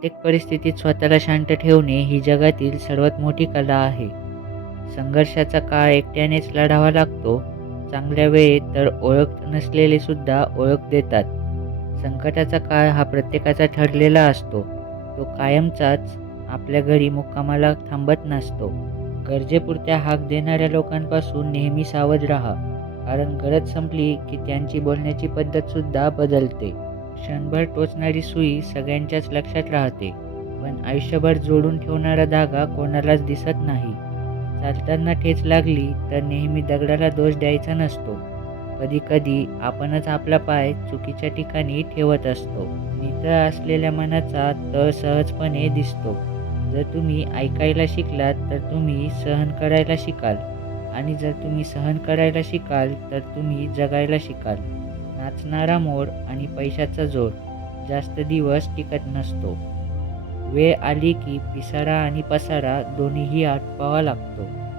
प्रत्येक परिस्थितीत स्वतःला शांत ठेवणे ही जगातील सर्वात मोठी कला आहे. संघर्षाचा काळ एकट्यानेच लढावा लागतो. चांगल्या वेळेत तर ओळख नसलेले सुद्धा ओळख देतात. संकटाचा काळ हा प्रत्येकाचा ठरलेला असतो. तो कायमचाच आपल्या घरी मुक्कामाला थांबत नसतो. गरजेपुरत्या हाक देणाऱ्या लोकांपासून नेहमी सावध राहा. कारण गरज संपली की त्यांची बोलण्याची पद्धतसुद्धा बदलते. क्षणभर टोचणारी सुई सगळ्यांच्याच लक्षात राहते. पण आयुष्यभर जोडून ठेवणारा धागा कोणालाच दिसत नाही. चालताना ठेच लागली तर नेहमी दगडाला दोष द्यायचा नसतो. कधीकधी आपणच आपला पाय चुकीच्या ठिकाणी ठेवत असतो. नितळ असलेल्या मनाचा तळ सहजपणे दिसतो. जर तुम्ही ऐकायला शिकलात तर तुम्ही सहन करायला शिकाल. आणि जर तुम्ही सहन करायला शिकाल तर तुम्ही जगायला शिकाल. नाचणारा मोड आणि पैशाचा जोर. जास्त दिवस टिकत नसतो. वेळ आली की पिसारा आणि पसारा दोन्हीही आटपावा लागतो.